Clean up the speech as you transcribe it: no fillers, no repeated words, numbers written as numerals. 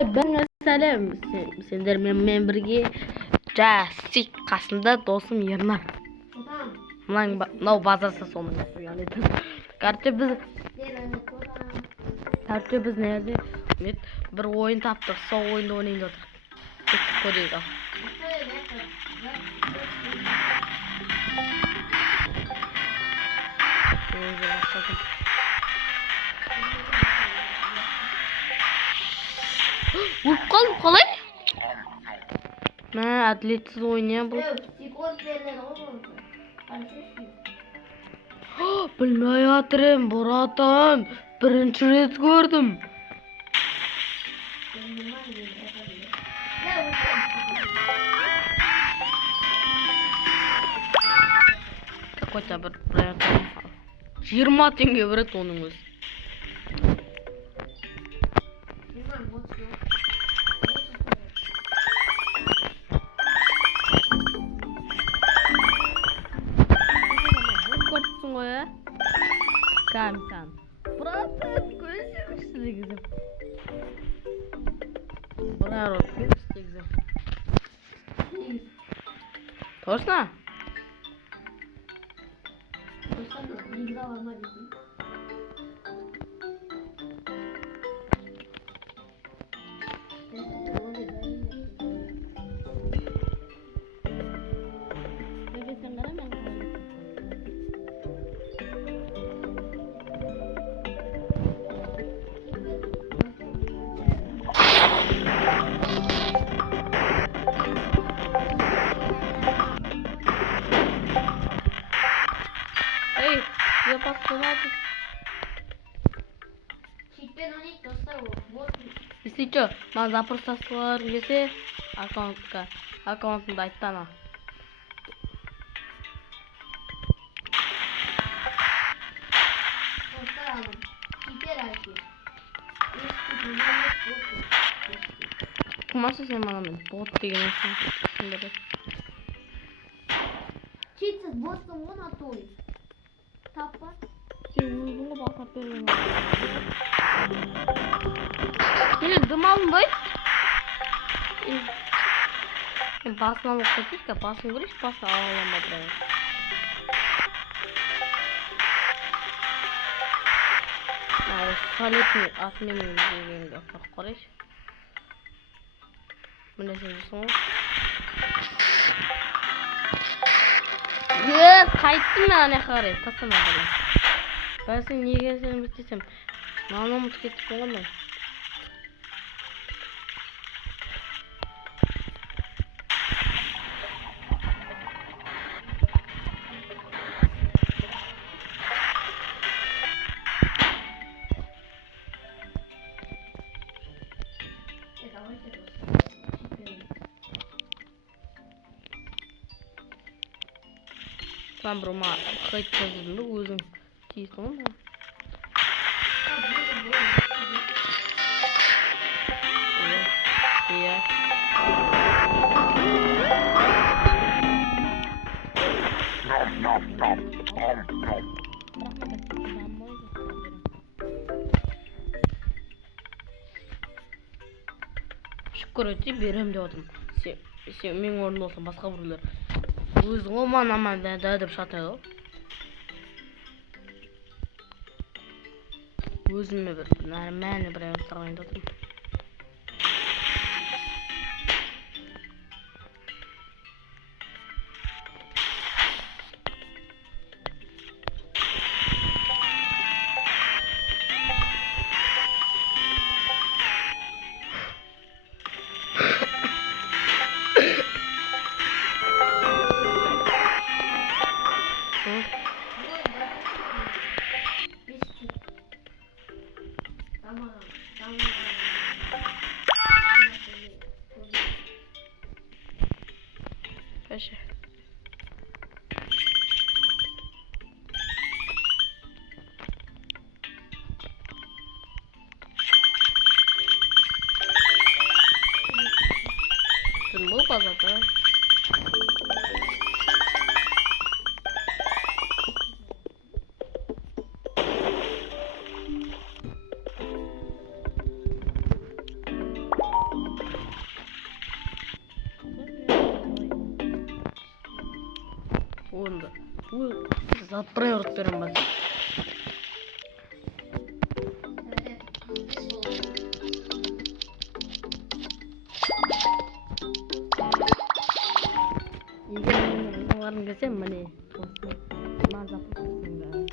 Ben mesela senden birге жасик қасында досым Ернар. Мынау базасы соның яғни. Короче біз нерде бір ойын таптық, сол ойынды ойнайын деп отырмық. Кеттік көрейік ал. Өліп қалдым қалай? Мә, әділетсіз ойын бұл. Білмей атырым, бұратын. Бірінші рет көрдім. Какой-то бір 20 теңге береді оның өзі. Көрсің ғой, ә? Камсан. Братан, көрсемішті дегізім. Брат, көрсемішті дегізім. Точно? Эй, я подсказал. Читпен ойнайық достар, вот. Если что, маған запрос тасталарың келсе, аккаунтымды айтты ана. Достар алым, читер әке. Кумасы сен маған бот деген өсін. Читсіз боттың оны атуы. Tappa. Sen uzunlu basap veriyorum. Senin dım alındı. Basma baktık da basma vuruş basa ağlamadı. Saletni atmayayım diyeyim de karış. Bu ne seviyorsun? Kayıttım ben ne kadar tasamadım. Ben seni niye gelselim istesem. Nana mutlu ettik olamam. Ben burama kayıt yazılımda uzun çizdim ama. Evet. Şükür ötü берем деп отырмын. Сен менің орнымда болсаң басқа біреулер өзің аман деп шатайды ғой. Өзіме бір нормально бір аяқтағайын деп отырмын. Kaşı. Lupa zaten. Уунда. Запрын урд берем бас. Игер варн гэсэм мани. Маа запрын.